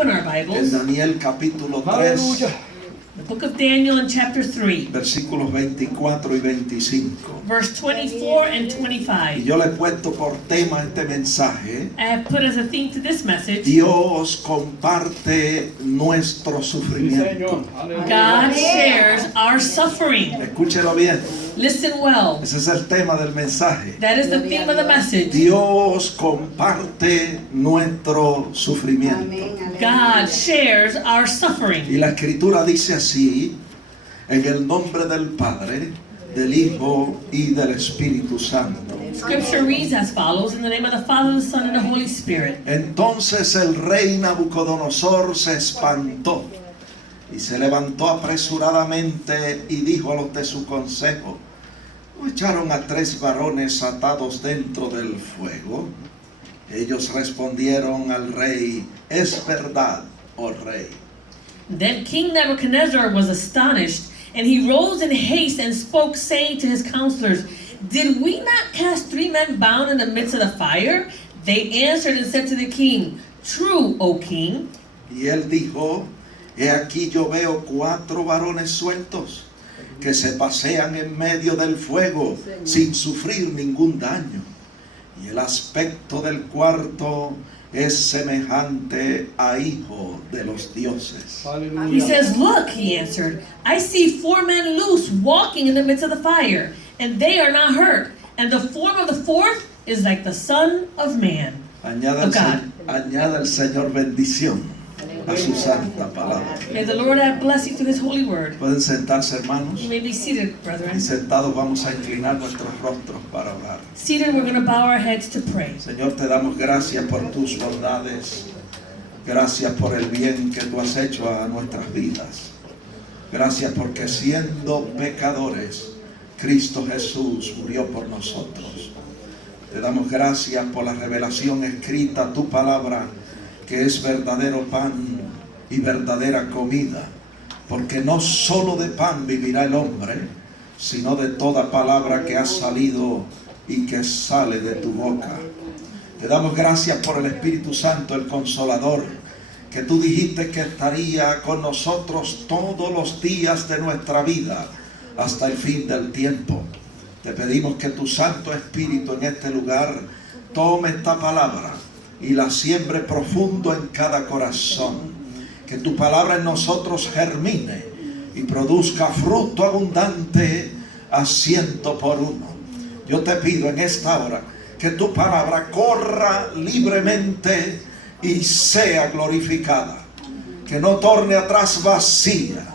open our en Bibles, Daniel capítulo 3, Aleluya. the book of Daniel in chapter 3, versículos 24 y 25. verse 24 and Y 25. yo le he puesto por tema este mensaje: I have put as a theme to this message, Dios comparte nuestro Sí, sufrimiento. Señor. Aleluya. God shares our suffering. Escúchelo bien, Listen well. ese es el tema del mensaje. That is the theme of the message. Dios comparte nuestro sufrimiento. God shares our Y suffering. la escritura dice así: en el nombre del Padre, del Hijo y del Espíritu Santo. Scripture reads as follows: in the name of the Father, the Son, and the Holy Spirit. Entonces el rey Nabucodonosor se espantó y se levantó apresuradamente y dijo a los de su consejo: ¿no echaron a 3 varones atados dentro del fuego? Ellos respondieron al rey: es verdad, oh rey. Then King Nebuchadnezzar was astonished, and he rose in haste and spoke, saying to his counselors, "Did we not cast 3 men bound in the midst of the fire?" They answered and said to the king, "True, O king." Y él dijo: he aquí yo veo 4 varones sueltos que se pasean en medio del fuego sin sufrir ningún daño. Y el aspecto del cuarto es semejante a hijo de los dioses. He Aleluya. says, "Look," he answered, "I see 4 men loose walking in the midst of the fire, and they are not hurt. And the form of the 4th is like the Son of Man." Añada el Señor bendición a su santa palabra. May the Lord add blessing to this holy word. Pueden sentarse, hermanos. You may be seated, brethren. Y sentados vamos a inclinar nuestros rostros para orar. Seated, we're going to bow our heads to pray. Señor, te damos gracias por tus bondades. Gracias por el bien que tú has hecho a nuestras vidas. Gracias porque siendo pecadores, Cristo Jesús murió por nosotros. Te damos gracias por la revelación escrita, tu palabra, que es verdadero pan y verdadera comida. Porque no solo de pan vivirá el hombre, sino de toda palabra que ha salido y que sale de tu boca. Te damos gracias por el Espíritu Santo, el Consolador, que tú dijiste que estaría con nosotros todos los días de nuestra vida hasta el fin del tiempo. Te pedimos que tu Santo Espíritu en este lugar tome esta palabra y la siembre profundo en cada corazón. Que tu palabra en nosotros germine y produzca fruto abundante a 100 por 1. Yo te pido en esta hora que tu palabra corra libremente y sea glorificada. Que no torne atrás vacía,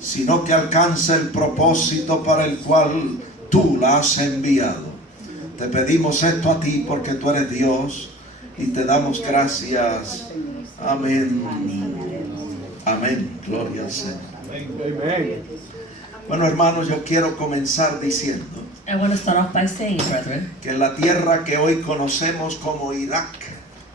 sino que alcance el propósito para el cual tú la has enviado. Te pedimos esto a ti porque tú eres Dios y te damos gracias. Amén. Amén. Gloria al Señor. Amén. Bueno, hermanos, yo quiero comenzar diciendo I want to start off by saying, brethren, que en la tierra que hoy conocemos como Irak,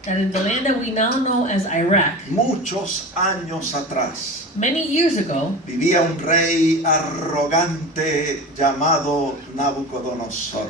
that in the land that we now know as Iraq, muchos años atrás, many years ago, vivía un rey arrogante llamado Nabucodonosor.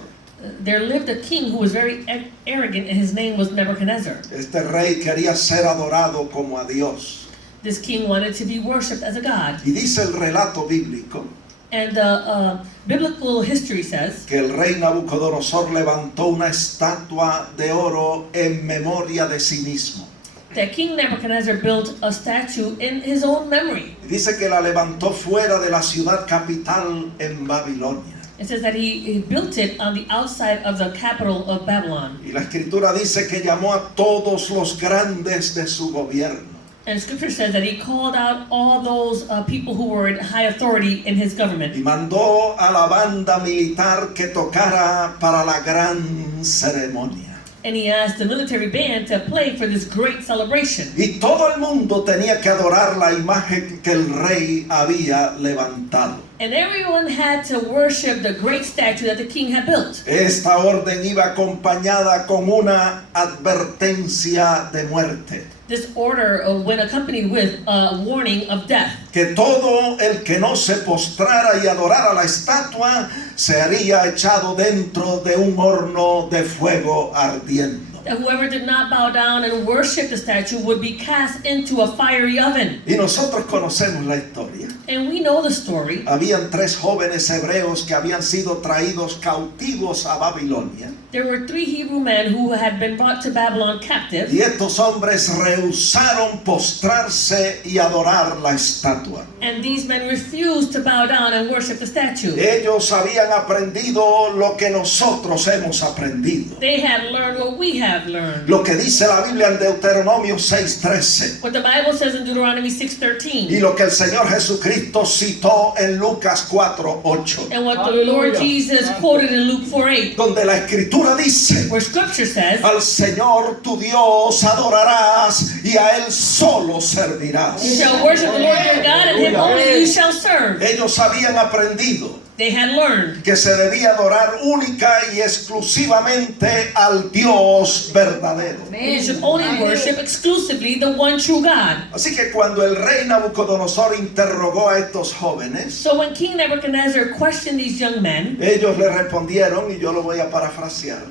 there lived a king who was very arrogant, and his name was Nebuchadnezzar. Este rey quería ser adorado como a Dios. This king wanted to be worshipped as a god. Y dice el relato bíblico And the biblical history says que el rey Nabucodonosor levantó una estatua de oro en memoria de sí mismo. that King Nebuchadnezzar built a statue in his own memory. Y dice que la levantó fuera de la ciudad capital en Babilonia. It says that he built it on the outside of the capital of Babylon. Y la escritura dice que llamó a todos los grandes de su gobierno. And scripture says that he called out all those people who were in high authority in his government. Y mandó a la banda militar que tocara para la gran ceremonia. And he asked the military band to play for this great celebration. Y todo el mundo tenía que adorar la imagen que el rey había levantado. And everyone had to worship the great statue that the king had built. Esta orden iba acompañada con una advertencia de muerte. This order went accompanied with a warning of death. Que todo el que no se postrara y adorara la estatua sería echado dentro de un horno de fuego ardiendo. that whoever did not bow down and worship the statue would be cast into a fiery oven. Y nosotros conocemos la historia. And we know the story. Habían 3 jóvenes hebreos que habían sido traídos cautivos a Babilonia. There were 3 Hebrew men who had been brought to Babylon captive. Y estos hombres rehusaron postrarse y adorar la estatua. And these men refused to bow down and worship the statue. Ellos habían aprendido lo que nosotros hemos aprendido. They had learned what we have learned. Lo que dice la Biblia en Deuteronomio 6:13. What the Bible says in Deuteronomy 6:13. Y lo que el Señor Jesucristo citó en Lucas 4:8. And what the Lord Jesus quoted in Luke 4:8. Donde la Escritura dice: Where Scripture says, al Señor tu Dios adorarás y a Él solo servirás. you shall worship the Lord your God, and Him only you shall serve. Ellos habían aprendido They had learned que se debía adorar única y exclusivamente al Dios verdadero. you should only worship exclusively the one true God. Así que cuando el rey Nabucodonosor interrogó a estos jóvenes, So when King Nebuchadnezzar questioned these young men, ellos le respondieron, y yo lo voy a parafrasear.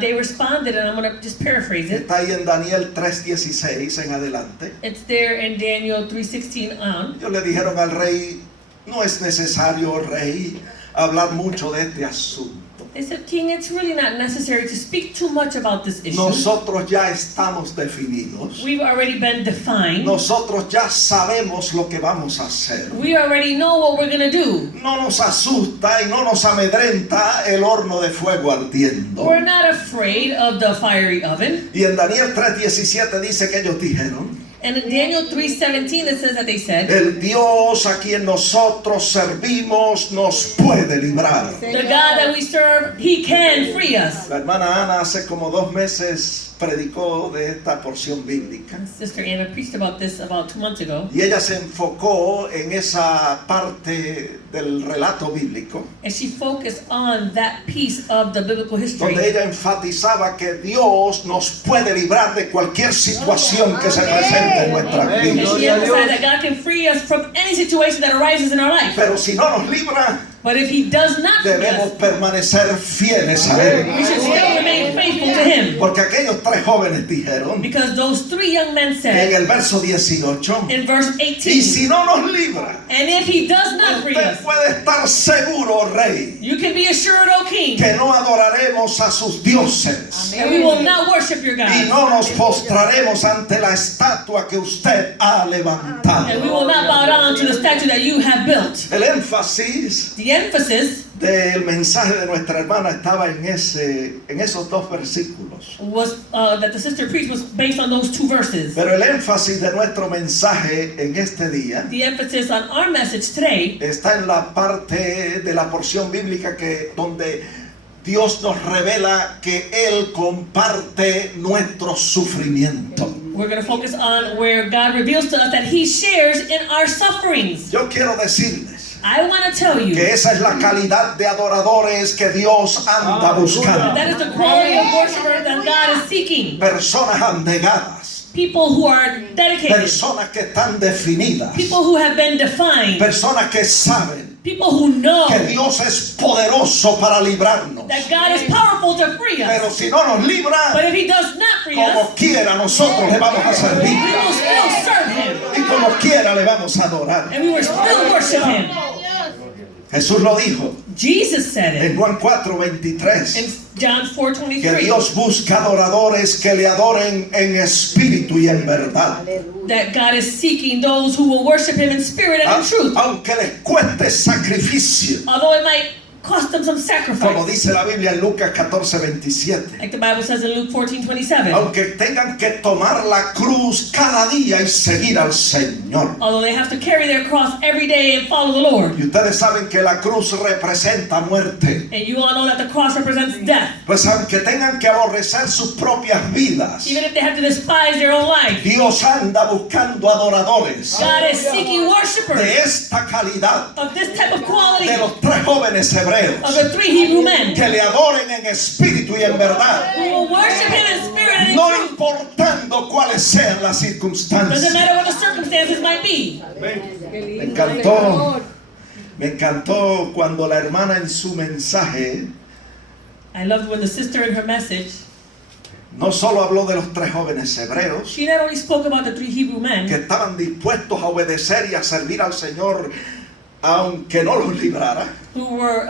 they responded, and I'm going to just paraphrase it. Está ahí en Daniel 3:16 en adelante. It's there in Daniel 3:16 on. Ellos le dijeron al rey: no es necesario, rey, hablar mucho de este asunto. They said, King, it's really not necessary to speak too much about this issue. Nosotros ya estamos definidos. We've already been defined. Nosotros ya sabemos lo que vamos a hacer. We already know what we're going to do. No nos asusta y no nos amedrenta el horno de fuego ardiendo. We're not afraid of the fiery oven. Y en Daniel 3:17 dice que ellos dijeron: And in Daniel 3:17 it says that they said, el Dios a quien nosotros servimos nos puede librar. the God that we serve, He can free us. La hermana Ana hace como 2 meses predicó de esta porción bíblica. Sister Anna preached about this about 2 months ago. Y ella se enfocó en esa parte del relato bíblico, And she focused on that piece of the biblical history. donde ella enfatizaba que Dios nos puede librar de cualquier situación que se presente en nuestras And vidas. she emphasized that God can free us from any situation that arises in our life. Pero si no nos libra, But if He does not free debemos us, permanecer fieles a Él. we should still remain faithful to Him. Porque aquellos 3 jóvenes dijeron Because those 3 young men en said el verso 18: in verse y 18, si no nos libra, and if He does not free usted us, puede estar seguro, rey, you can be assured, O King, que no adoraremos a sus dioses. that we will not worship your Y God. no nos postraremos ante la estatua que usted ha And we levantado. will not bow down to the statue that you have built. El énfasis The emphasis del mensaje de nuestra hermana estaba en esos 2 versículos. was that the sister preached was based on those 2 verses. Pero el énfasis de nuestro mensaje en este día The emphasis on our message today está en la parte de la porción bíblica donde Dios nos revela que Él comparte nuestro sufrimiento. we're going to focus on where God reveals to us that He shares in our sufferings. Yo quiero decirles I want to tell you que esa es la calidad de adoradores que Dios anda buscando. that is the quality of worshipers that God is seeking. Personas abnegadas, People who are dedicated. personas que están definidas, People who have been defined. personas que saben People who know que Dios es poderoso para librarnos. that God is powerful to free us. Pero si no nos libra, But if He does not free como us, quiera nosotros le vamos a we servir. will still serve Him. Y como quiera le vamos a adorar. And we will still worship Him. Jesús lo dijo Jesus said it en Juan 4:23. in John Que 4:23 Dios busca adoradores que le adoren en espíritu y en verdad. that God is seeking those who will worship Him in spirit and in truth. Aunque les cueste sacrificio. Although it might cost them some Como sacrifice. dice la Biblia en Lucas 14:27. Like the Bible says in Luke 14:27. Aunque tengan que tomar la cruz cada día y seguir al Señor. Although they have to carry their cross every day and follow the Lord. Y ustedes saben que la cruz representa muerte. And you all know that the cross represents death. Pues aunque tengan que aborrecer sus propias vidas, Even if they have to despise their own life. Dios anda buscando adoradores God is seeking de worshipers esta calidad, of this type of quality. de los 3 jóvenes hebreos, Of the 3 Hebrew men. que le adoren en espíritu y en verdad, Who will worship Him in spirit and in no truth. importando cuáles sean las Doesn't circunstancias. matter what the circumstances might be. Me encantó cuando la hermana en su mensaje I loved when the sister in her message No solo habló de los 3 jóvenes hebreos She not only spoke about the 3 Hebrew que men estaban dispuestos a obedecer y a servir al Señor aunque no los librara, who were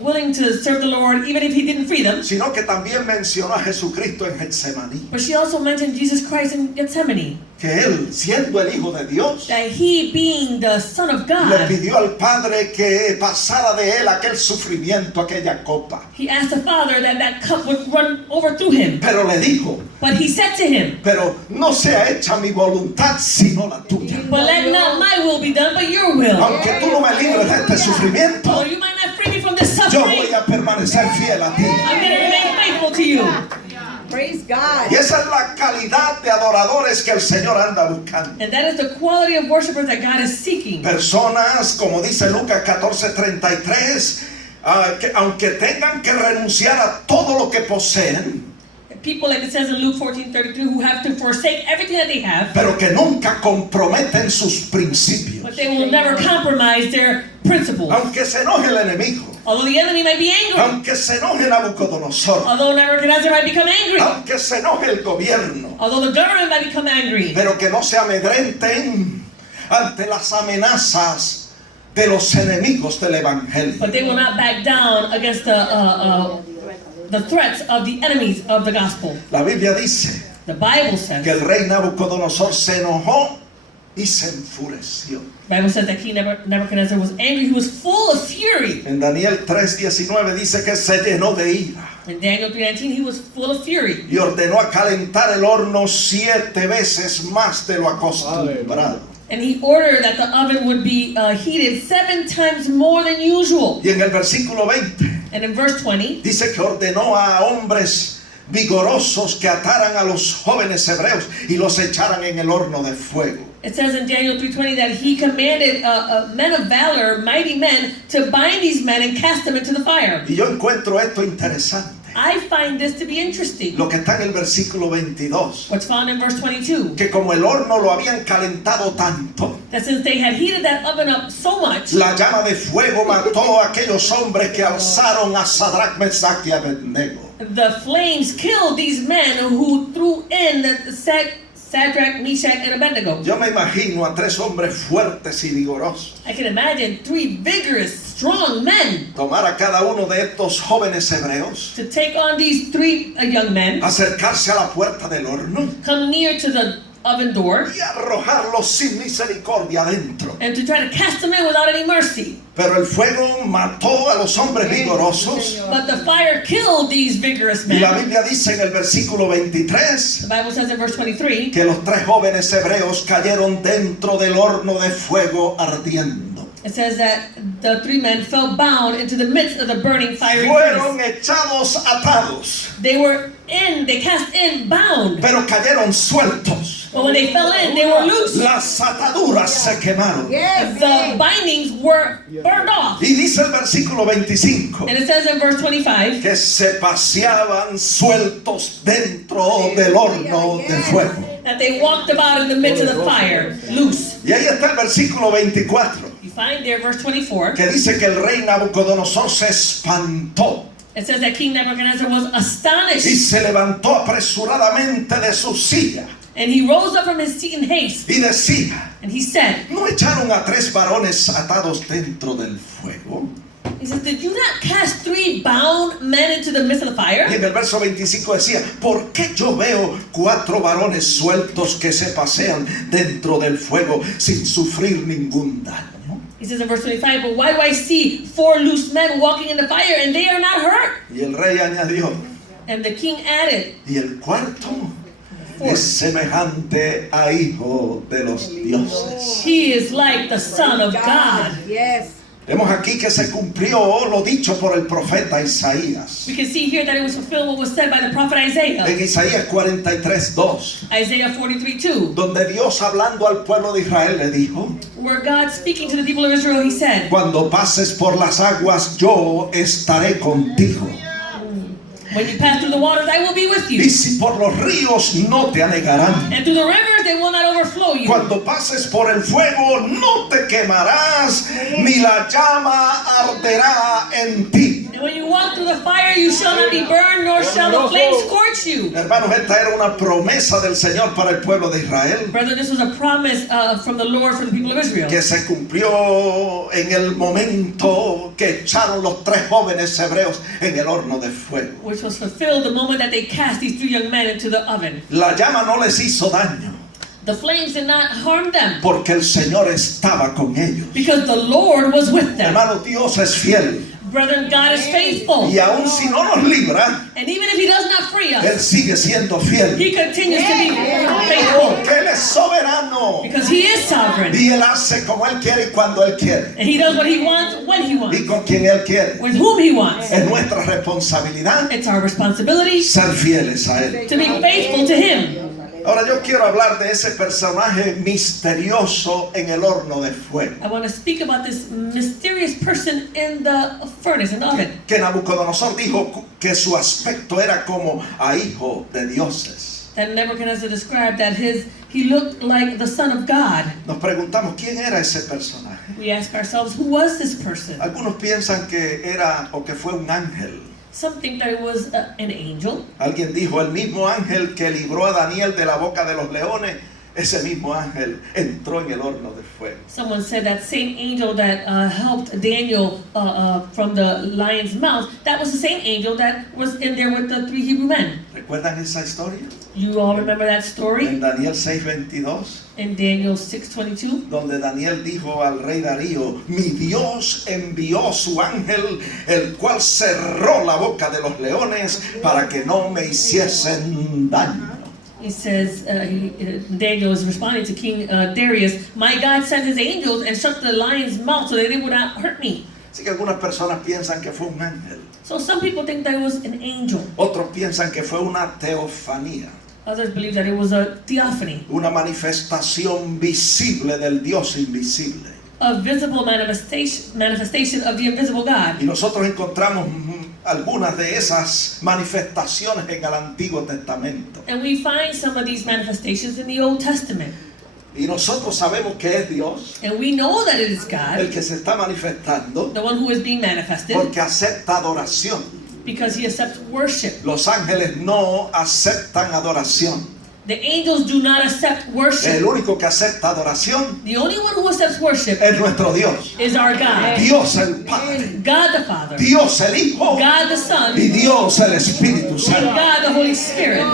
willing to serve the Lord even if He didn't free them, sino que también mencionó a Jesucristo en Getsemaní, but she also mentioned Jesus Christ in Gethsemane, que Él, siendo el Hijo de Dios, that He, being the Son of le God, pidió al Padre que pasara de Él aquel sufrimiento, aquella copa. He asked the Father that that cup would run over through Him. Pero le dijo, But He said to Him, pero no sea hecha mi voluntad sino la tuya. but let not my will be done, but your will. Aunque tú no me libres de este sufrimiento, Oh, you might not free me from this yo suffering. voy a permanecer fiel a ti. I'm going to remain faithful to you. Praise God. Y esa es la calidad de adoradores que el Señor anda buscando. And that is the quality of worshipers that God is seeking. Personas, como dice Lucas 14:33, que aunque tengan que renunciar a todo lo que poseen, People, like it says in Luke 14:33, who have to forsake everything that they have, pero que nunca comprometen sus principios. but they will never compromise their principles. Aunque se enoje el enemigo, Although the enemy might be angry, aunque se enoje Nabucodonosor, although Nebuchadnezzar might become angry, aunque se enoje el gobierno, although the government might become angry, pero que no se amedrenten ante las amenazas de los enemigos del evangelio. but they will not back down against the threats of the enemies of the gospel. La Biblia dice The Bible que says, el rey Nabucodonosor se enojó y se enfureció. the Bible says that King Nebuchadnezzar was angry. He was full of fury. En Daniel 3:19 dice que se llenó de ira In Daniel 3:19, he was full of fury. y ordenó a calentar el horno 7 veces más de lo acostumbrado. And he ordered that the oven would be heated 7 times more than usual. Y en el versículo 20 And in verse 20, dice que ordenó a hombres vigorosos que ataran a los jóvenes hebreos y los echaran en el horno de fuego. it says in Daniel 3:20 that he commanded men of valor, mighty men, to bind these men and cast them into the fire. Y yo encuentro esto interesante. I find this to be interesting. Lo que está en el versículo 22. What's found in verse 22, Que como el horno lo habían calentado tanto, that since they had heated that oven up so much, la llama de fuego mató a aquellos hombres que alzaron a Sadrach, Mesach y Abednego. the flames killed these men who threw in the Shadrach, Meshach, and Abednego. Yo me imagino a 3 hombres fuertes y vigorosos I can imagine 3 vigorous, strong men tomar a cada uno de estos jóvenes hebreos, to take on these 3 young men, acercarse a la puerta del horno come near to the oven door, y arrojarlos sin misericordia adentro. and to try to cast them in without any mercy. Pero el fuego mató a los hombres vigorosos. But the fire killed these vigorous Y la men. Biblia dice en el versículo 23 The Bible says in verse 23 que los 3 jóvenes hebreos cayeron dentro del horno de fuego ardiendo. it says that the 3 men fell bound into the midst of the burning fiery Fueron furnace. echados atados, They cast in bound. pero cayeron sueltos. But when they fell in, they were loose. Las ataduras se quemaron. Yes. The bindings were burned off. Y dice el versículo 25 And it says in verse 25 que se paseaban sueltos dentro del horno de fuego. that they walked about in the midst of the fire, loose. Y ahí está el versículo 24 You find there verse 24. que dice que el rey Nabucodonosor se espantó It says that King Nebuchadnezzar was y astonished, se levantó apresuradamente de su silla and he rose up from his seat in haste, y decía: and he said, ¿no echaron a 3 varones atados dentro del fuego? he says, did you not cast 3 bound men into the midst of the Y fire? en el verso 25 decía: ¿por qué yo veo 4 varones sueltos que se pasean dentro del fuego sin sufrir ningún daño? He says in verse 25, but why do I see 4 loose men walking in the fire and they are not hurt? Y el rey añadió: And the king added, y el cuarto es semejante a hijo de los dioses. he is like the Son of God. Yes. Vemos aquí que se cumplió lo dicho por el profeta Isaías. We can see here that it was fulfilled what was said by the prophet En Isaiah. Isaías 43:2, Isaiah 43:2, donde Dios hablando al pueblo de Israel le dijo: where God speaking to the people of Israel, he said, cuando pases por las aguas yo estaré contigo. when you pass through the waters, I will be with you. Y si por los ríos no te anegarán. And through the rivers, they will not overflow you. Cuando pases por el fuego no te quemarás, ni la llama arderá en ti. And when you walk through the fire, you shall not be burned, nor shall the flames scorch you. Hermanos, esta era una promesa del Señor para el pueblo de Israel Brother, this was a promise from the Lord for the people of Israel, que se cumplió en el momento que echaron los 3 jóvenes hebreos en el horno de fuego. which was fulfilled the moment that they cast these 3 young men into the oven. La llama no les hizo daño The flames did not harm them porque el Señor estaba con ellos. because the Lord was with them. Hermano, Dios es fiel Brethren, God is faithful. y aun si no nos libra, And even if He does not free Él us, sigue siendo fiel He continues to be faithful porque Él es soberano because He is sovereign. y Él hace como Él quiere y cuando Él quiere And He does what He wants, when He wants, y con quien Él quiere. with whom He wants. Es nuestra responsabilidad It's our responsibility ser fieles a Él. to be faithful to Him. Ahora yo quiero hablar de ese personaje misterioso en el horno de fuego I want to speak about this mysterious person in the furnace, in the oven. que Nabucodonosor dijo que su aspecto era como a hijo de dioses. That Nebuchadnezzar described that he looked like the Son of God. Nos preguntamos quién era ese personaje. We ask ourselves, who was this person? Algunos piensan que era o que fue un ángel. Some think that it was an angel. Alguien dijo, el mismo ángel que libró a Daniel de la boca de los leones, ese mismo ángel entró en el horno de fuego. Someone said that same angel that helped Daniel from the lion's mouth, that was the same angel that was in there with the 3 Hebrew men. ¿Recuerdan esa historia? You all remember that En story Daniel 6:22, in Daniel 6:22? donde Daniel dijo al rey Darío, mi Dios envió su ángel, el cual cerró la boca de los leones para que no me hiciesen daño. He says, Daniel is responding to King Darius, my God sent his angels and shut the lion's mouth so that they would not hurt me. Así que algunas personas piensan que fue un ángel, So some people think that it was an angel. otros piensan que fue una teofanía, Others believe that it was a theophany, una manifestación visible del Dios invisible. a visible manifestation of the invisible God. Y nosotros encontramos algunas de esas manifestaciones en el Antiguo Testamento. And we find some of these manifestations in the Old Testament. Y nosotros sabemos que es Dios And we know that it is el God, que se está manifestando the one who is being manifested, porque acepta adoración. because He accepts worship. Los ángeles no aceptan adoración. The angels do not accept El worship. único que acepta adoración The only one who accepts worship es nuestro Dios. is our God. Dios el Padre, God the Father, Dios el Hijo God the Son, y Dios el Espíritu and Santo. God the Holy Spirit.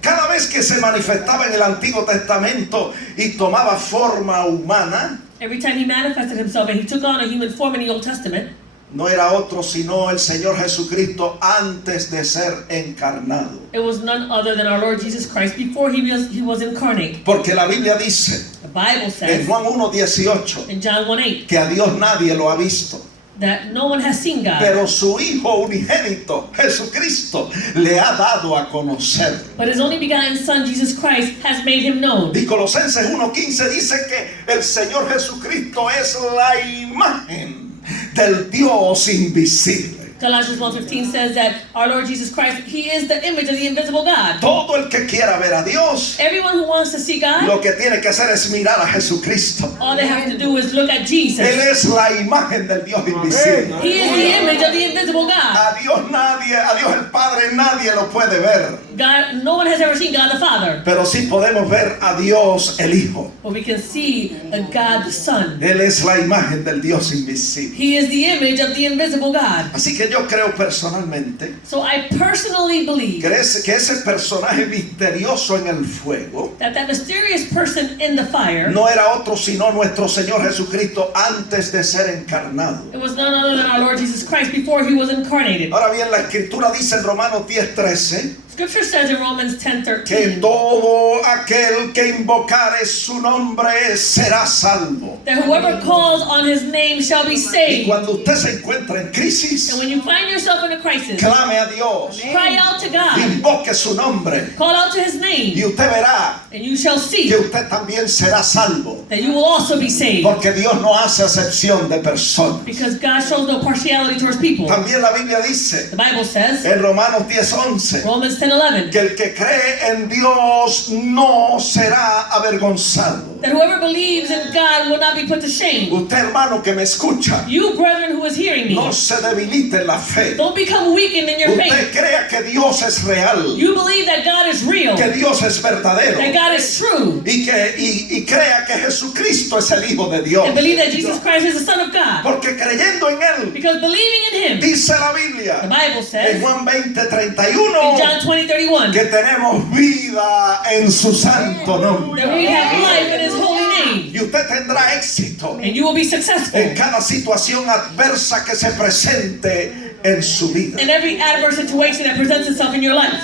Cada vez que se manifestaba en el Antiguo Testamento y tomaba forma humana, Every time He manifested Himself and He took on a human form in the Old Testament, no era otro sino el Señor Jesucristo antes de ser encarnado. it was none other than our Lord Jesus Christ before He was incarnate. Porque la Biblia dice The Bible en says Juan 1:18 in John 1:8 que a Dios nadie lo ha visto, that no one has seen God, pero su Hijo unigénito, Jesucristo, le ha dado a conocer. but His only begotten Son, Jesus Christ, has made Him known. Y Colosenses 1:15 dice que el Señor Jesucristo es la imagen del Dios invisible. Colossians 1:15 says that our Lord Jesus Christ, He is the image of the invisible God. Todo el que quiera ver a Dios, Everyone who wants to see God, lo que tiene que hacer es mirar a Jesucristo. all they have to do is look at Jesus. Él es la imagen del Dios invisible. He is the image of the invisible God. A Dios nadie, a Dios el Padre nadie lo puede ver. God, no one has ever seen God the Father, Pero sí podemos ver a Dios el Hijo. but we can see a God the Son. Él es la imagen del Dios invisible. He is the image of the invisible God. Así que yo creo personalmente So I personally believe que ese personaje misterioso en el fuego that mysterious person in the fire, no era otro sino nuestro Señor Jesucristo antes de ser encarnado. it was none other than our Lord Jesus Christ before He was incarnated. Ahora bien, la Escritura dice en Romanos 10:13 Scripture says in Romans que 10:13 todo aquel que invocare su nombre será salvo. that whoever calls on His name shall be Y saved. cuando usted se encuentra en crisis, And when you find yourself in a crisis, clame a Dios, cry out to God, invoque su nombre call out to His y name, usted verá and you shall see que usted también será salvo. that you will also be saved. Porque Dios no hace acepción de personas. Because God shows no partiality towards people. También la Biblia dice The Bible says, en Romanos 10:11 Romans 10:11. Que el que cree en Dios no será avergonzado. That whoever believes in God will not be put to shame. Usted, hermano, que me escucha, You, brethren, who is hearing me, no se debilite en la fe. don't become weakened in your Usted faith. crea que Dios es real, You believe that God is real, que Dios es verdadero, that God is true, y crea que Jesucristo es el Hijo de Dios. and believe that Jesus Christ is the Son of God. Porque creyendo en Él, Because believing in Him, dice la the Biblia Bible en says Juan in 20:31 John 20:31 que tenemos vida en su santo nombre. that we have life in His holy name, Y usted tendrá éxito and you will be successful en cada situación adversa que se presente en su vida. in every adverse situation that presents itself in your life.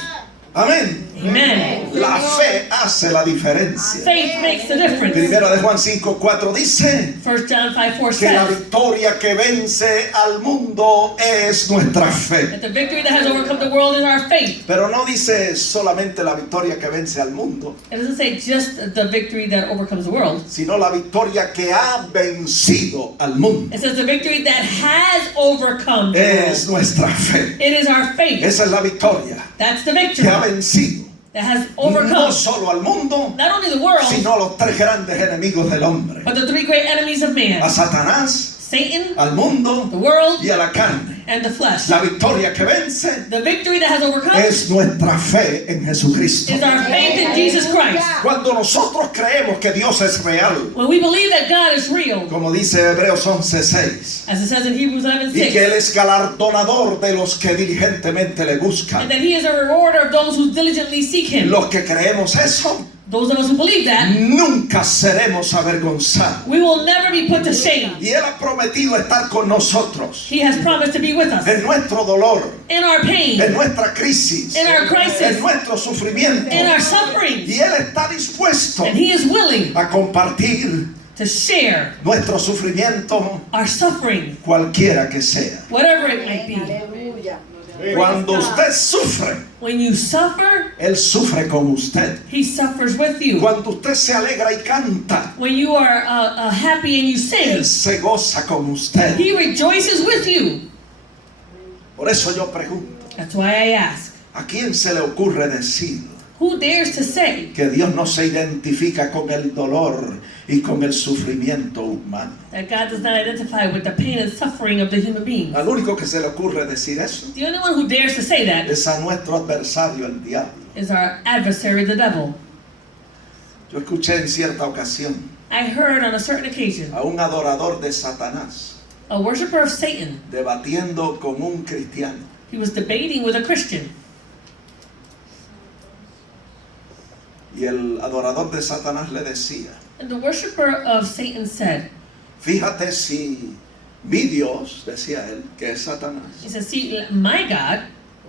Amén. Amen. La fe hace la diferencia. Faith makes the difference. Primera de Juan 5:4 dice 1 John 5:4 que la says victoria que vence al mundo es nuestra fe. that the victory that has overcome the world is our faith. Pero no dice solamente la victoria que vence al mundo, It doesn't say just the victory that overcomes the world. sino la victoria que ha vencido al mundo. It says the victory that has overcome the Es world. nuestra fe. It is our faith. Esa es la victoria That's the que victory ha vencido that has no overcome solo al mundo, not only the world, sino a los tres grandes enemigos del hombre: but the three great enemies of man: a Satanás, Satan, al mundo the world, y a la carne. and the flesh. La victoria que vence The victory that has overcome es nuestra fe en Jesucristo. is our faith in Jesus Christ. Cuando nosotros creemos que Dios es real, When we believe that God is real, como dice Hebreos 11:6, as it says in Hebrews y que Él 11:6, es galardonador de los que diligentemente le buscan. and that He is a rewarder of those who diligently seek Him. Los que creemos eso, Those of us who believe that, nunca seremos avergonzados. we will never be put to shame. Y Él ha prometido estar con nosotros He has promised to be with us en nuestro dolor, in our pain, en nuestra crisis, in our en crisis, nuestro sufrimiento. in our suffering, Y Él está dispuesto and He is willing a compartir to share nuestro sufrimiento, our suffering, cualquiera que sea. whatever it might be. Cuando usted sufre, When you suffer, Él sufre con usted. He suffers with you. Cuando usted se alegra y canta, When you are happy and you Él sing, se goza con usted. He rejoices with you. Por eso yo pregunto, That's why I ask, ¿a quién se le ocurre decir who dares to say que Dios no se identifica con el dolor y con el sufrimiento humano? that God does not identify with the pain and suffering of the human being? Al único que se le ocurre decir eso The only one who dares to say that es a nuestro adversario, el diablo. is our adversary, the devil. Yo escuché en cierta ocasión I heard on a certain occasion a un adorador de Satanás a worshiper of Satan. debatiendo con un cristiano. He was debating with a Christian. Y el adorador de Satanás le decía: And the worshiper of Satan said, fíjate si mi Dios, decía él, que es Satanás, he says, see, my God,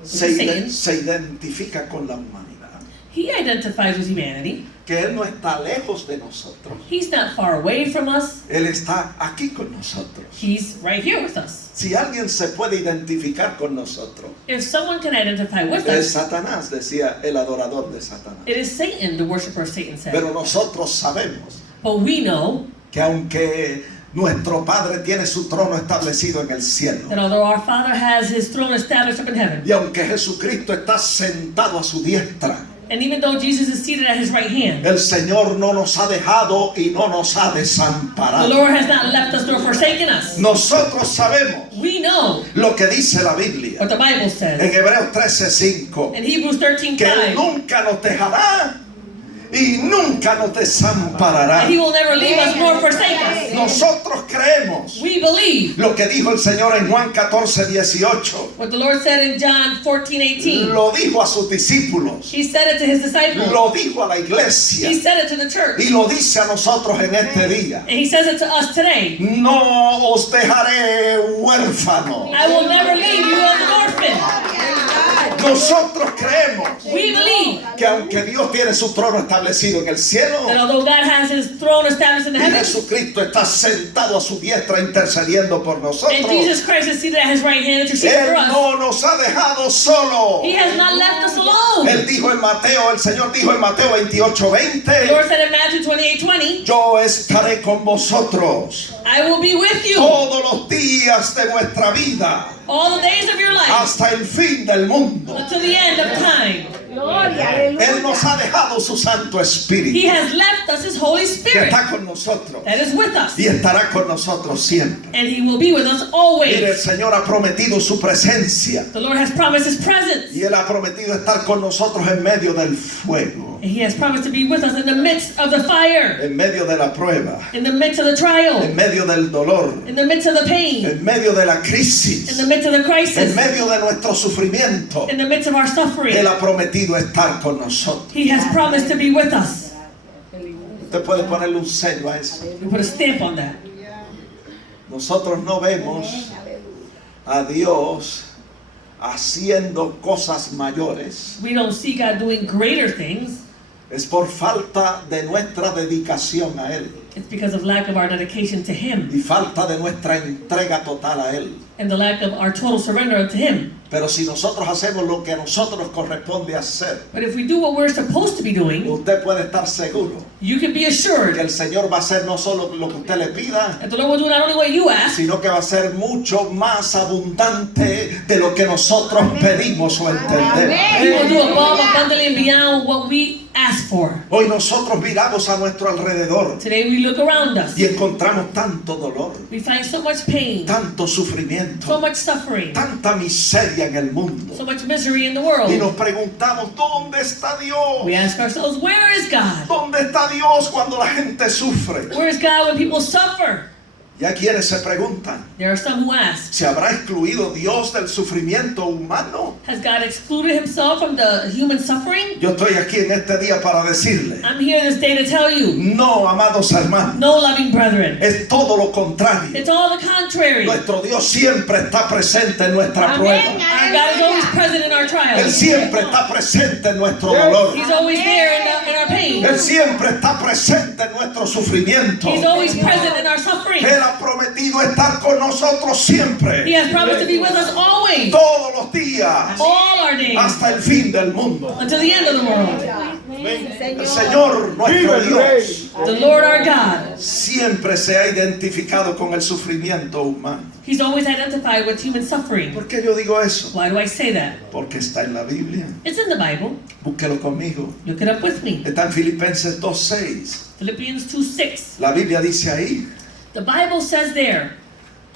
which se is Satan, identifica con la humanidad, he identifies with humanity. que Él no está lejos de nosotros, He's not far away from us. Él está aquí con nosotros. He's right here with us. Si alguien se puede identificar con nosotros, If someone can identify with es us, Satanás, decía el adorador de Satanás. it is Satan, the worshiper of Satan said. Pero nosotros sabemos But we know que aunque nuestro Padre tiene su trono establecido en el cielo, that although our Father has His throne established up in heaven, y aunque Jesucristo está sentado a su diestra, and even though Jesus is seated at His right hand, el Señor no nos ha dejado y no nos ha the desamparado. Lord has not left us nor forsaken us. Nosotros sabemos We know lo que dice la Biblia what the Bible en says Hebreos 13:5, in Hebrews que Él 13:5, nunca nos dejará y nunca nos desamparará. that He will never leave us nor forsake us. Nosotros creemos We believe lo que dijo el Señor en Juan 14:18. what the Lord said in John 14:18. Lo dijo a sus discípulos, He said it to His disciples. lo dijo a la iglesia He said it to the church. y lo dice a nosotros en este día. And He says it to us today. No os dejaré huérfanos. I will never leave you as an orphan. Nosotros creemos We believe que aunque Dios tiene su trono establecido en el cielo that although God has His throne established in the y heavens, Jesucristo está sentado a su diestra intercediendo por and nosotros, Jesus Christ is seated at His right hand interceding Él for us, no nos ha dejado solo. He has not left us alone. Él dijo en Mateo, el Señor dijo en Mateo The 28:20, Lord said in Matthew 28:20, yo estaré con vosotros I will be with you todos los días de vuestra vida all the days of your life hasta el fin del mundo. until the end of time. Gloria, aleluya. Él nos ha dejado su Santo He Espíritu has left us His Holy que Spirit está con nosotros that is with us. y estará con nosotros siempre. And He will be with us Mire, el always. Señor ha prometido su presencia The Lord has promised His presence. y Él ha prometido estar con nosotros en medio del fuego, And He has promised to be with us in the midst of the fire, en medio de la prueba, in the midst of the trial, en medio del dolor, in the midst of the pain, en medio de la in crisis, the midst of the en crisis, medio de nuestro sufrimiento. in the midst of our suffering. Él ha prometido estar con nosotros. He has promised to be with us. Usted puede ponerle un sello a eso. We put a stamp on that. Nosotros no vemos a Dios haciendo cosas mayores. We don't see God doing greater things. Es por falta de nuestra dedicación a Él It's because of lack of our dedication to Him y falta de nuestra entrega total a Él. and the lack of our total surrender to Him. Pero si nosotros hacemos lo que a nosotros corresponde hacer, But if we do what we're supposed to be doing, usted puede estar seguro you can be que assured el Señor va a hacer no solo lo que usted le pida, that the Lord will do not only what you ask, sino que va a ser mucho más abundante de lo que nosotros pedimos o entendemos. He will do above, abundantly, and beyond what we ask for. Hoy nosotros miramos a nuestro alrededor Today we look around us. y encontramos tanto dolor, We find so much pain, tanto so sufrimiento, much suffering, tanta miseria en el mundo. so much misery in the Y world. nos preguntamos, ¿dónde está Dios? We ask ourselves, where is God? ¿Dónde está Dios cuando la gente sufre? Where is God when people suffer? Y hay quienes se preguntan, There are some who ask, ¿se habrá excluido Dios del sufrimiento humano? has God excluded Himself from the human suffering? Yo estoy aquí en este día para decirle, I'm here this day to tell you, no, amados hermanos, no, loving brethren. es todo lo contrario. It's all the contrary. Our Nuestro Dios siempre está presente en nuestra prueba. God is always present in our Él trials. siempre está presente en nuestro dolor. He's always there in our pain. Él siempre está presente en nuestro sufrimiento. He's always present in our suffering. Él ha prometido estar con nosotros He siempre, has promised to be with us always, todos los días, all our days, hasta el fin del mundo. until the end of the world. El Señor, nuestro Dios, The Lord our God, siempre se ha identificado con el sufrimiento humano. He's always identified with human suffering. ¿Por qué yo digo eso? Why do I say that? Porque está en la Biblia. It's in the Bible. Búsquelo conmigo. Look it up with me. Está en Filipenses 2:6. Philippians 2:6. La Biblia dice ahí, The Bible says there,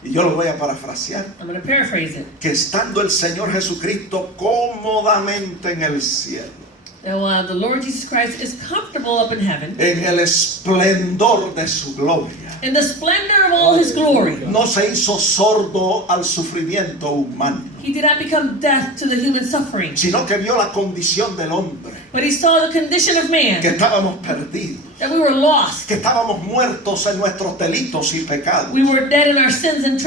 y yo lo voy a parafrasear, I'm going to paraphrase it. que estando el Señor Jesucristo cómodamente en el cielo, Now, the Lord Jesus Christ is comfortable up in heaven, en el esplendor de su gloria, in the splendor of all His glory. no se hizo sordo al sufrimiento humano, He did not become deaf to the human suffering, sino que vio la condición del hombre, but He saw the condition of que man, estábamos perdidos, that we were lost. que estábamos muertos en nuestros delitos y pecados. We were dead in our sins and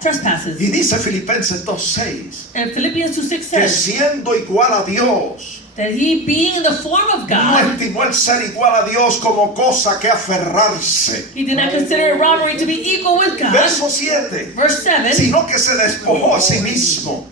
trespasses. Y dice Filipenses 2:6, And Philippians 2:6 que says siendo igual a Dios, that He, being in the form of no God, estimó el ser igual a Dios como cosa que aferrarse. He did not consider it robbery to be equal with God. Verso 7, Verse 7, sino que se despojó a sí mismo,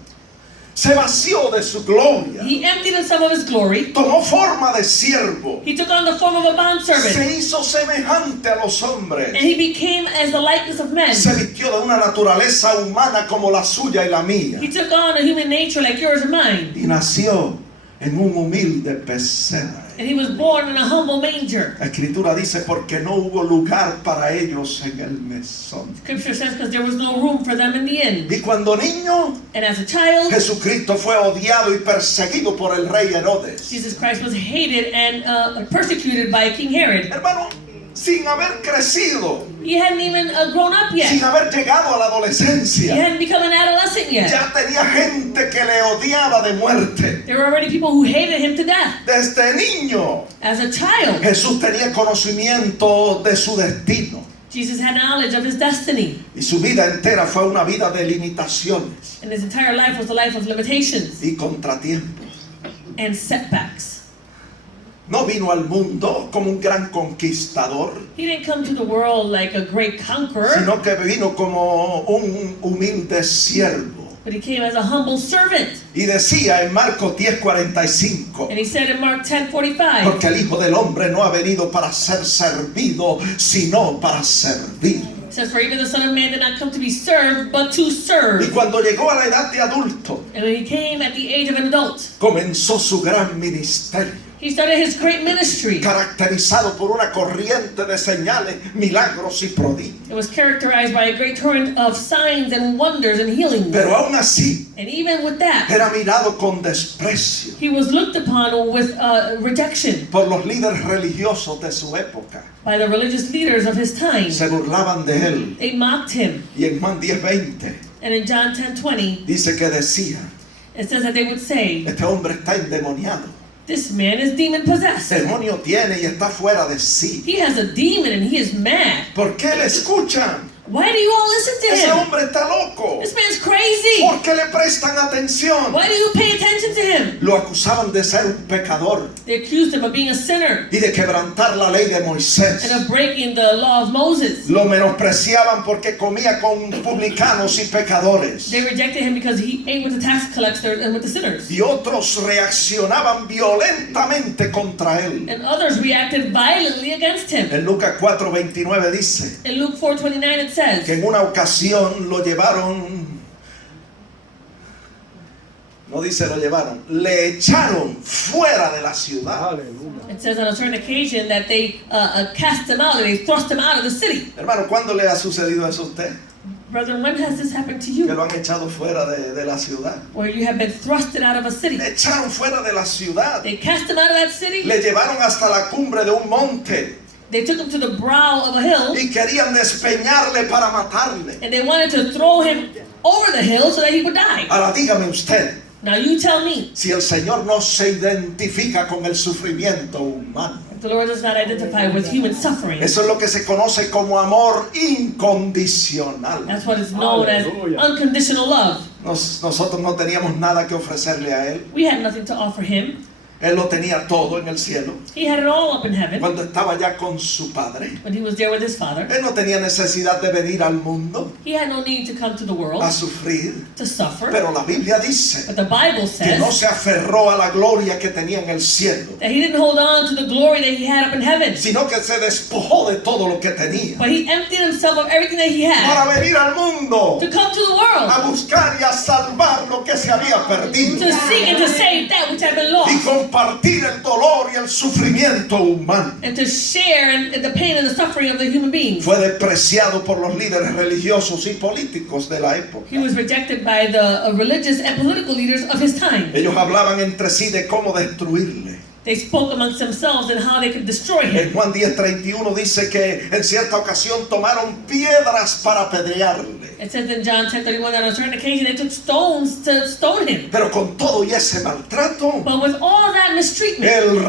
se vació de su gloria, He emptied Himself of His glory. tomó forma de siervo, He took on the form of a bondservant, se hizo semejante a los hombres, and He became as the likeness of men. se vistió de una naturaleza humana como la suya y la mía, He took on a human nature like yours and mine, y nació en un humilde pesebre. and He was born in a humble manger. La Escritura dice, porque no hubo lugar para ellos en el mesón. Scripture says because there was no room for them in the inn. Y cuando niño, And as a child, Jesucristo fue odiado y perseguido por el rey Herodes. Jesus Christ was hated and persecuted by King Herod. Hermano, sin haber crecido, He hadn't even grown up sin yet. haber llegado a la He adolescencia, hadn't become an adolescent yet. ya tenía gente que le odiaba de muerte. There were already people who hated Him to death. Desde niño, As a child, Jesús tenía conocimiento de su destino. Jesus had knowledge of His destiny. Y su vida entera fue una vida de limitaciones And His entire life was a life of limitations y contratiempos. and setbacks. No vino al mundo como un gran conquistador, He didn't come to the world like a great conqueror, sino que vino como un humilde siervo. but He came as a humble servant. Y decía en Marcos 10:45, And He said in Mark 10:45, porque el Hijo del Hombre no ha venido para ser servido, sino para servir. It says, for even the Son of Man did not come to be served, but to serve. Y cuando llegó a la edad de adulto, And when he came at the age of an adult, comenzó su gran ministerio, he started his great ministry. caracterizado por una corriente de señales, milagros y prodigios. It was characterized by a great torrent of signs and wonders and healings. Pero aún así, And even with that, era mirado con desprecio he was looked upon with rejection por los líderes religiosos de su época. by the religious leaders of his time. Se burlaban de él. They mocked him. Y en Juan 10:20 And in John 10:20, dice que decía, it says that they would say, este hombre está endemoniado. this man is demon-possessed. Demonio tiene y está fuera de sí. He has a demon and he is mad. ¿Por qué le escuchan? Why do you all listen to Ese him? hombre está loco. This man's crazy. ¿Por qué le prestan atención? Why do you pay attention to him? Lo acusaban de ser un pecador They accused him of being a sinner y de quebrantar la ley de and Moisés. of breaking the law of Moses. Lo menospreciaban porque comía con publicanos y pecadores. They rejected him because he ate with the tax collectors and with the sinners. Y otros reaccionaban violentamente contra él. And others reacted violently against him. En Lucas 4:29 dice In Luke 4:29 it que says, en una ocasión lo llevaron, no dice lo llevaron, le echaron fuera de la ciudad. Aleluya. it says on a certain occasion that they cast him out, they thrust him out of the city. Hermano, ¿cuándo le ha sucedido eso a usted? Brethren, when has this happened to Que you? lo han echado fuera de la ciudad. Where you have been thrusted out of a city. Le echaron fuera de la ciudad. They cast him out of that city. Le llevaron hasta la cumbre de un monte They took him to the brow of a hill. y querían despeñarle para matarle. And they wanted to throw him over the hill so that he would die. Ahora dígame usted, Now you tell me, si el Señor no se identifica con el sufrimiento humano. if the Lord does not identify with human suffering, Eso es lo que se conoce como amor incondicional. that's what is known as Hallelujah. unconditional love. Nosotros no teníamos nada que ofrecerle a Él. We had nothing to offer him. Él lo tenía todo en el cielo. He had it all up in heaven Cuando estaba ya con su Padre, when he was there with his Father. Él no tenía necesidad de venir al mundo He had no need to come to the world a sufrir. to suffer. Pero la Biblia dice But the Bible que no says se aferró a la gloria que tenía en el cielo, that he didn't hold on to the glory that he had up in heaven. sino que se despojó de todo lo que tenía But he emptied himself of everything that he had para venir al mundo to come to the a world, buscar y a salvar lo que se había perdido to seek and to save that which had been y lost, compartir el dolor y el sufrimiento humano. and to share in the pain and the suffering of the human beings. Fue despreciado por los líderes religiosos y políticos de la época. He was rejected by the religious and political leaders of his time. Ellos hablaban entre sí de cómo destruirle. They spoke amongst themselves and how they could destroy En him. Juan 10:31 dice que en cierta ocasión tomaron piedras para apedrearle. It says in John 10:31 that on a certain occasion they took stones to stone him. Pero con todo y ese maltrato, But with all that mistreatment, él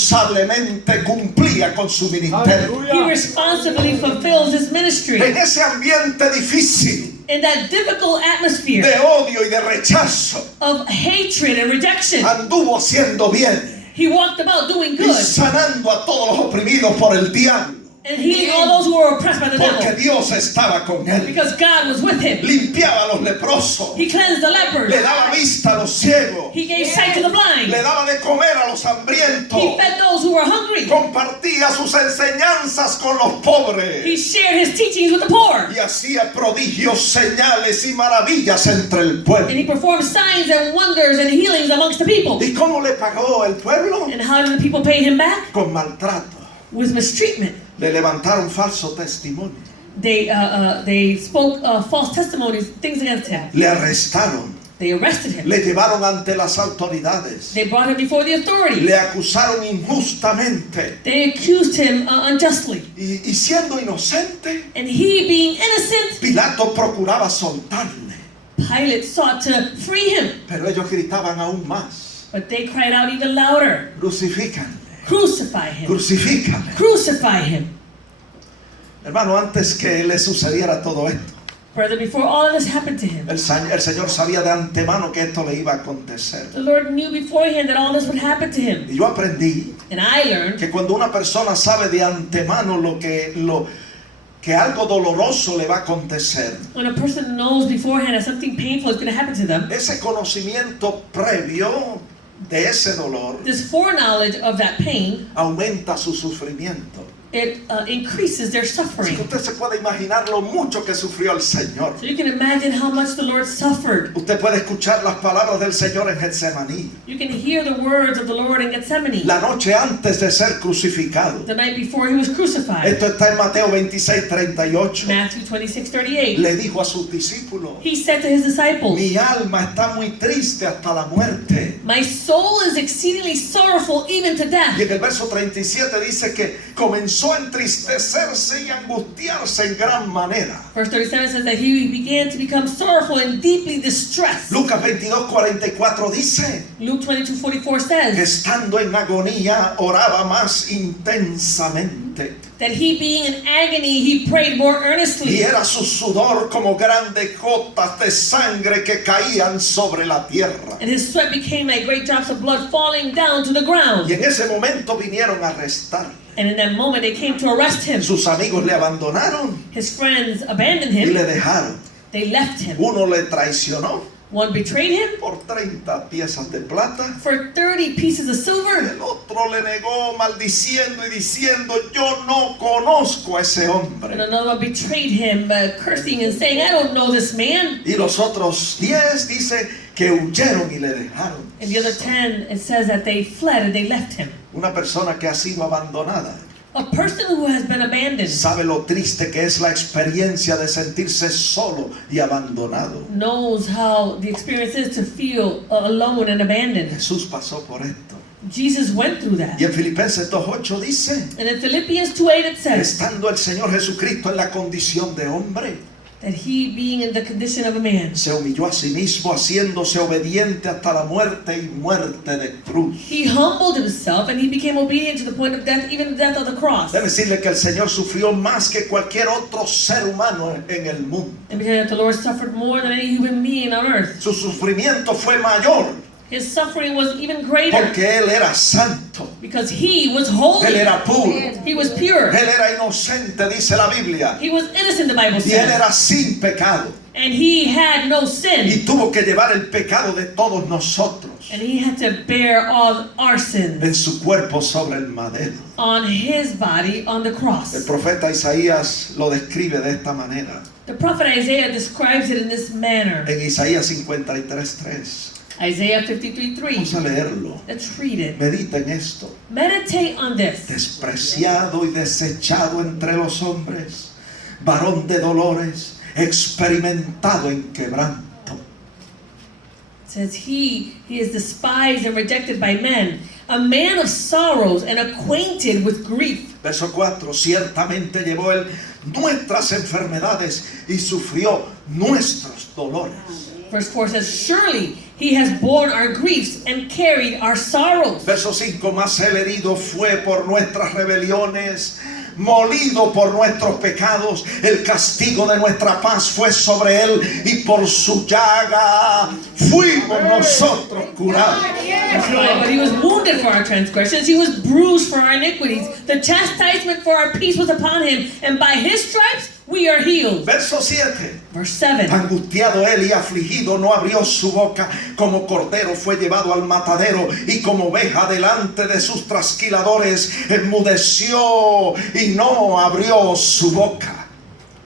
responsablemente cumplía con su ministerio. he Aleluya. responsibly fulfills his ministry. En ese ambiente difícil In that difficult atmosphere de odio y de rechazo, of hatred and rejection, anduvo haciendo bien he walked about doing y good sanando a todos los oprimidos por el diablo, and healing all those who were oppressed by the porque devil. Dios estaba con él. Because God was with him. Limpiaba a los leprosos, He cleansed the lepers. le daba vista a los ciegos, He gave sight to the blind. le daba de comer a los hambrientos, He fed those who were hungry. compartía sus enseñanzas con los He pobres shared his teachings with the poor. y hacía prodigios, señales y maravillas entre el pueblo. And he performed signs and wonders and healings amongst the people. ¿Y cómo le pagó el pueblo? And how did the people pay him back? Con maltrato. With mistreatment. Le levantaron falso testimonio, They spoke false testimonies, things against him. le arrestaron, They arrested him. le llevaron ante las autoridades, They brought him before the authorities. le acusaron injustamente They accused him unjustly. y siendo inocente, And he, being innocent, Pilato procuraba soltarle, Pilate sought to free him. pero ellos gritaban aún más: But they cried out even louder, crucifícanle, crucify him, crucifícanle. crucify him. Hermano, antes que le sucediera todo esto, Brother, before all of this happened to him, el Señor sabía de antemano que esto le iba a acontecer. the Lord knew beforehand that all this would happen to him. Y yo aprendí And I learned que cuando una persona sabe de antemano que algo doloroso le va a acontecer, when a person knows beforehand that something painful is going to happen to them, ese conocimiento previo de ese dolor this foreknowledge of that pain aumenta su sufrimiento. it increases their Así suffering. que usted se puede imaginar lo mucho que sufrió el Señor. So you can imagine how much the Lord suffered. Usted puede escuchar las palabras del Señor en Getsemaní. You can hear the words of the Lord in Gethsemane, La noche antes de ser crucificado. the night before he was crucified. Esto está en Mateo 26:38. Matthew 26:38. Le dijo a sus discípulos: He said to his disciples, mi alma está muy triste hasta la muerte. my soul is exceedingly sorrowful even to death. Y en el verso 37 dice que comenzó a entristecerse y angustiarse en gran manera. Verse 37 says that he began to become sorrowful and deeply distressed. Lucas 22:44 dice Luke 22:44 que says estando en agonía oraba más intensamente. that he being in agony, he prayed more Y earnestly. era su sudor como grandes gotas de sangre que caían sobre la tierra. And his sweat became like great drops of blood falling down to the ground. Y en ese momento vinieron a arrestar. And in that moment they came to arrest him. Sus amigos le abandonaron His friends abandoned y him. le dejaron. They left him. Uno le traicionó One betrayed him por 30 piezas de plata. for 30 pieces of silver. El otro le negó maldiciendo y diciendo: yo no conozco a ese And hombre. another one betrayed him, cursing and saying, I don't know this man. Y los otros 10 dice que huyeron y le dejaron. And the other 10, it says that they fled and they left him. Una persona que ha sido abandonada A person who has been abandoned sabe lo triste que es la experiencia de sentirse solo y abandonado. knows how the experience is to feel alone and abandoned. Jesús pasó por esto. Jesus went through that. Y en Filipenses 2:8 dice: And in Philippians 2:8 it says estando el Señor Jesucristo en la condición de hombre, that he, being in the condition of a man, se humilló a sí mismo, haciéndose obediente hasta la muerte y muerte de cruz. he humbled himself and he became obedient to the point of death, even the death of the cross. Debe decirle que el Señor sufrió más que cualquier otro ser humano en el mundo. And because the Lord suffered more than any human being on earth. Su sufrimiento fue mayor His suffering was even greater porque Él era santo, because he was holy. Él era puro, He was pure. Él era inocente, dice la Biblia, He was innocent, the Bible y Él says. era sin pecado. And he had no Y sin. tuvo que llevar el pecado de todos nosotros And he had to bear all our sins en su cuerpo sobre el madero. on his body on the El cross. profeta Isaías lo describe de esta manera. The prophet Isaiah describes it in this manner. En Isaías 53:3. Isaiah 53:3. Vamos a leerlo. Let's read it. Medita en esto. Meditate on this. Despreciado y desechado entre los hombres, varón de dolores, experimentado en quebranto. It says he is despised and rejected by men, a man of sorrows and acquainted with grief. Verso 4, ciertamente llevó él nuestras enfermedades y sufrió nuestros dolores. Verse 4 says, surely he has borne our griefs and carried our sorrows. Verso 5, mas el herido fue por nuestras rebeliones, molido por nuestros pecados, el castigo de nuestra paz fue sobre él y por su llaga fuimos nosotros curados. Verse 5, but he was wounded for our transgressions, he was bruised for our iniquities. The chastisement for our peace was upon him, and by his stripes we are healed. Verso 7. Verse 7. Angustiado él y afligido no abrió su boca, como cordero fue llevado al matadero y como oveja delante de sus trasquiladores enmudeció y no abrió su boca.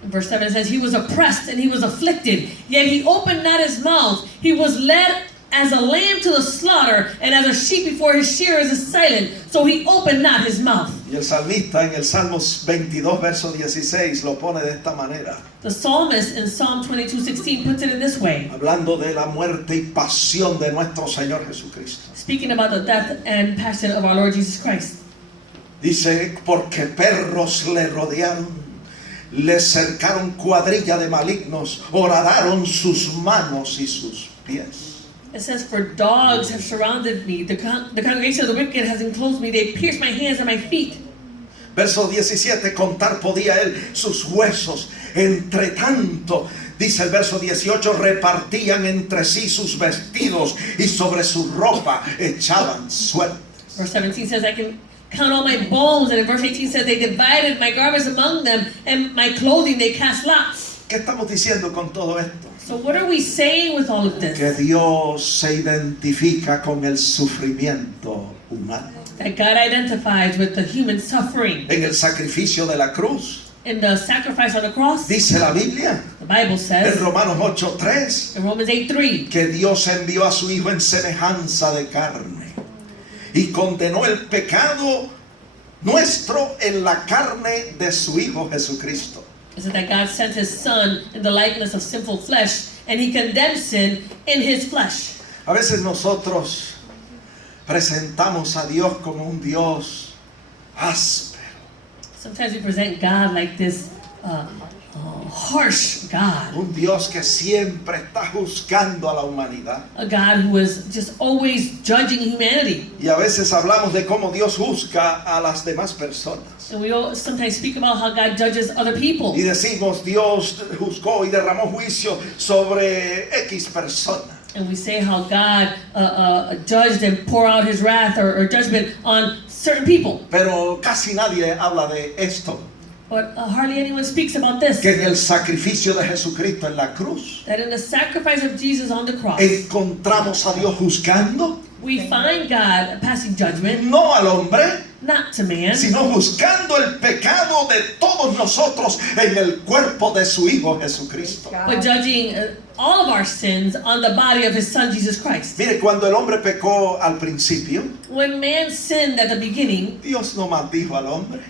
Verse 7 says, he was oppressed and he was afflicted, yet he opened not his mouth. He was led as a lamb to the slaughter, and as a sheep before his shearers is silent, so he opened not his mouth. Y el salmista en el Salmos 22 verso 16 lo pone de esta manera, The psalmist in Psalm 22:16 puts it in this way, hablando de la muerte y pasión de nuestro Señor Jesucristo. speaking about the death and passion of our Lord Jesus Christ. Dice: porque perros le rodearon, le cercaron cuadrilla de malignos, horadaron sus manos y sus pies. It says, for dogs have surrounded me, the congregation of the wicked has enclosed me, they pierced my hands and my feet. Verso 17, contar podía él sus huesos, entre tanto, dice el verso 18, repartían entre sí sus vestidos y sobre su ropa echaban suerte. Verse 17 says, I can count all my bones, and in verse 18 says, they divided my garments among them, and my clothing they cast lots. ¿Qué estamos diciendo con todo esto? So what are we saying with all of Que this? Dios se identifica con el sufrimiento humano. That God identifies with the human suffering. En el sacrificio de la cruz, In the sacrifice on the cross, dice la Biblia, the Bible en says Romanos 8:3, in Romans 8:3, que Dios envió a su Hijo en semejanza de carne y condenó el pecado nuestro en la carne de su Hijo Jesucristo. it says that God sent His Son in the likeness of sinful flesh, and He condemned sin in His flesh. A veces nosotros presentamos a Dios como un Dios áspero, Sometimes we present God like this harsh God, un Dios que siempre está juzgando a la humanidad. a God who is just always judging humanity. Y a veces hablamos de cómo Dios juzga a las demás personas. And we all sometimes speak about how God judges other people. Y decimos, Dios juzgó y derramó juicio sobre X persona. And we say how God judged and poured out His wrath or judgment on certain people. Pero casi nadie habla de esto. But hardly anyone speaks about this. Que en el sacrificio de Jesucristo en la cruz That in the sacrifice of Jesus on the cross, encontramos a Dios juzgando, we find God passing judgment, no al hombre, not to man, sino juzgando el pecado de todos nosotros en el cuerpo de su Hijo Jesucristo. but judging all of our sins on the body of His Son Jesus Christ. Mire, cuando el hombre pecó al principio, When man sinned at the beginning, Dios no maldijo al hombre.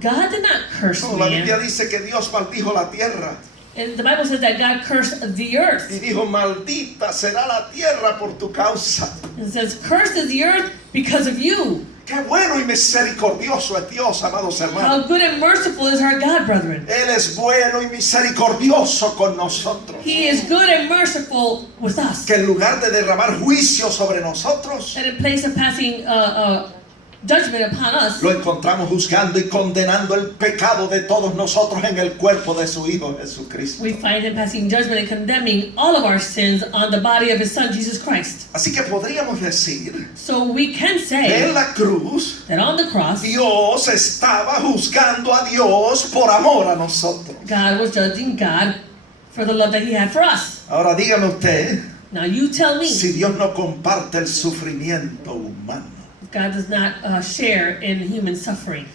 God did not curse No, la Biblia man. dice que Dios maldijo la tierra And the Bible says that God cursed the earth. y dijo, maldita será la tierra por tu causa. It says, cursed is the earth because of you. Qué bueno y misericordioso es Dios, amados hermanos. How good and merciful is our God, brethren. Él es bueno y misericordioso con nosotros. He is good and merciful with us. Que en lugar de derramar juicio sobre nosotros, And in place of passing judgment upon us, lo encontramos juzgando y condenando el pecado de todos nosotros en el cuerpo de su Hijo Jesucristo. we find Him passing judgment and condemning all of our sins on the body of His Son, Jesus Christ. Así que podríamos decir So we can que say en la cruz that on the cross, Dios estaba juzgando a Dios por amor a nosotros. God was judging God for the love that He had for us. Ahora dígame usted, Now you tell me, si Dios no comparte el sufrimiento humano, God does not share in human suffering.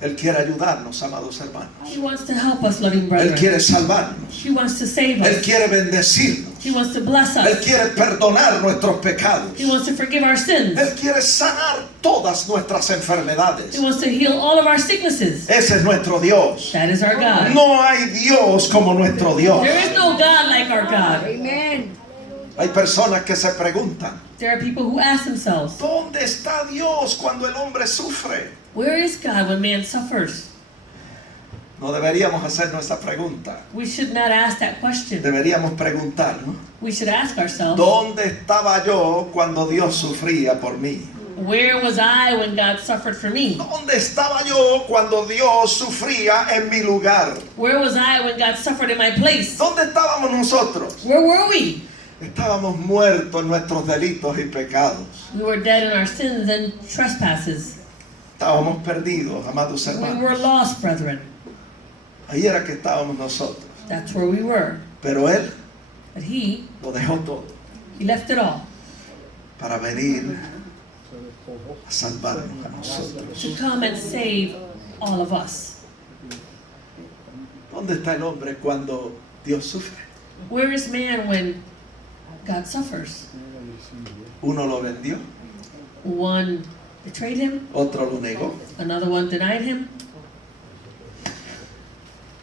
Él quiere ayudarnos, amados hermanos. He wants to help us, loving Él brethren. quiere salvarnos. He wants to save Él us. quiere bendecirnos. He wants to bless Él us. quiere perdonar nuestros pecados. He wants to forgive our sins. Él quiere sanar todas nuestras enfermedades. He wants to heal all of our sicknesses. Ese es nuestro Dios. That is our God. No hay Dios como nuestro Dios. There is no God like our God. Amen. Hay personas que se preguntan, There are people who ask themselves, ¿dónde está Dios cuando el hombre sufre? where is God when man suffers? No deberíamos hacernos esa pregunta. We should not ask that question. Deberíamos preguntarnos, We should ask ourselves, ¿dónde estaba yo cuando Dios sufría por mí? where was I when God suffered for me? ¿Dónde estaba yo cuando Dios sufría en mi lugar? Where was I when God suffered in my place? ¿Dónde estábamos nosotros? Where were we? Estábamos muertos en nuestros delitos y pecados. We were dead in our sins and trespasses. Estábamos perdidos, amados We were hermanos. lost, brethren. Ahí era que estábamos nosotros. That's where we were. Pero Él But He lo dejó todo left it all para venir a salvarnos a nosotros. to come and save all of us. ¿Dónde está el hombre cuando Dios sufre? Where is man when God suffers? Uno lo vendió, One betrayed Him, otro lo negó another one denied Him,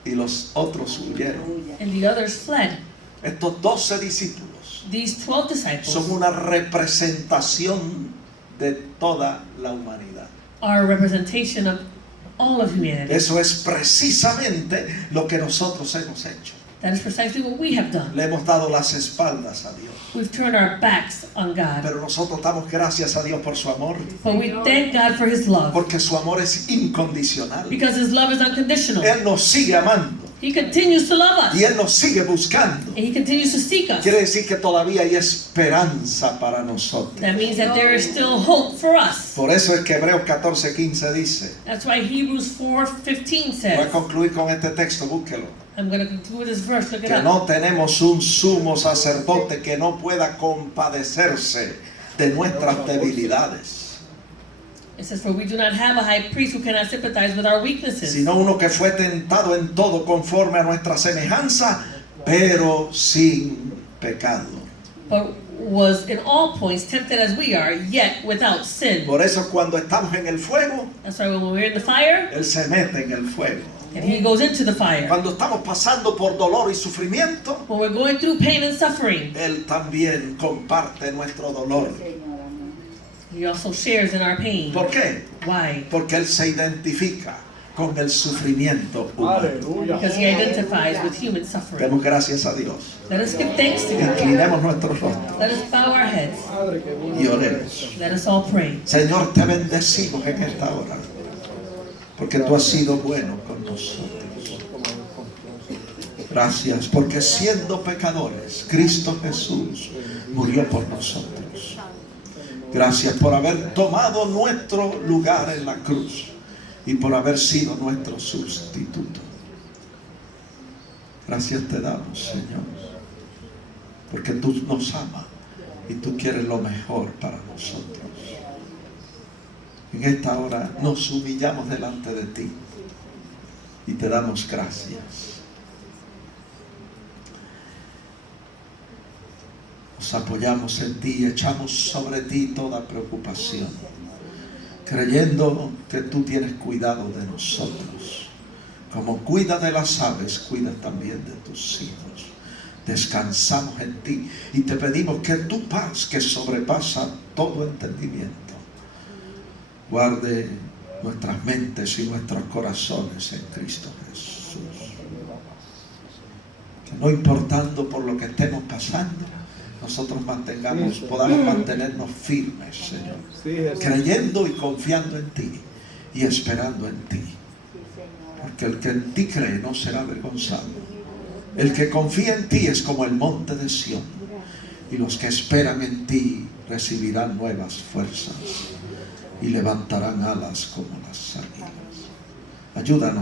y los otros huyeron. and the others fled. Estos 12 discípulos These 12 disciples son una representación de toda la humanidad. are a representation of all of humanity. Eso es precisamente lo que nosotros hemos hecho. That is precisely what we have done. Le hemos dado las espaldas a Dios. We've turned our backs on God. Pero nosotros damos gracias a Dios por su amor, But we thank God for His love, porque su amor es incondicional. because His love is unconditional. Él nos sigue amando. He continues to love us. Y Él nos sigue buscando. And He continues to seek us. Quiere decir que todavía hay esperanza para nosotros. That means that there is still hope for us. Por eso es que Hebreos 14:15 dice, That's why Hebrews 4:15 voy a says, concluir con este texto, búsquelo, I'm going to conclude this verse, look it que up. no tenemos un sumo sacerdote que no pueda compadecerse de nuestras debilidades, It says, for we do not have a high priest who cannot sympathize with our weaknesses, sino uno que fue tentado en todo conforme a nuestra semejanza, pero sin pecado. but was in all points tempted as we are, yet without sin. Por eso cuando estamos en el fuego, That's why when we're in the fire, Él se mete en el fuego. and He goes into the fire. Cuando estamos pasando por dolor y sufrimiento, When we're going through pain and suffering, Él también comparte nuestro dolor. He also shares in our pain. ¿Por qué? Why? Porque Él se identifica con el sufrimiento humano. Aleluya. Because He identifies with human suffering. Demos gracias a Dios. Let us give thanks to God. Inclinemos nuestros rostros Let us bow our heads. Padre, qué bueno. y oremos. Let us all pray. Señor, te bendecimos en esta hora, porque tú has sido bueno con nosotros. Gracias, porque siendo pecadores, Cristo Jesús murió por nosotros. Gracias por haber tomado nuestro lugar en la cruz y por haber sido nuestro sustituto. Gracias te damos, Señor, porque tú nos amas y tú quieres lo mejor para nosotros. En esta hora nos humillamos delante de ti y te damos gracias. Nos apoyamos en ti y echamos sobre ti toda preocupación, creyendo que tú tienes cuidado de nosotros. Como cuidas de las aves, cuidas también de tus hijos. Descansamos en ti y te pedimos que tu paz, que sobrepasa todo entendimiento, guarde nuestras mentes y nuestros corazones en Cristo Jesús. Que no importando por lo que estemos pasando, nosotros podamos mantenernos firmes, Señor, Sí, Jesús. creyendo y confiando en ti y esperando en ti. Porque el que en ti cree no será avergonzado. El que confía en ti es como el monte de Sión, y los que esperan en ti recibirán nuevas fuerzas y levantarán alas como las águilas. Ayúdanos.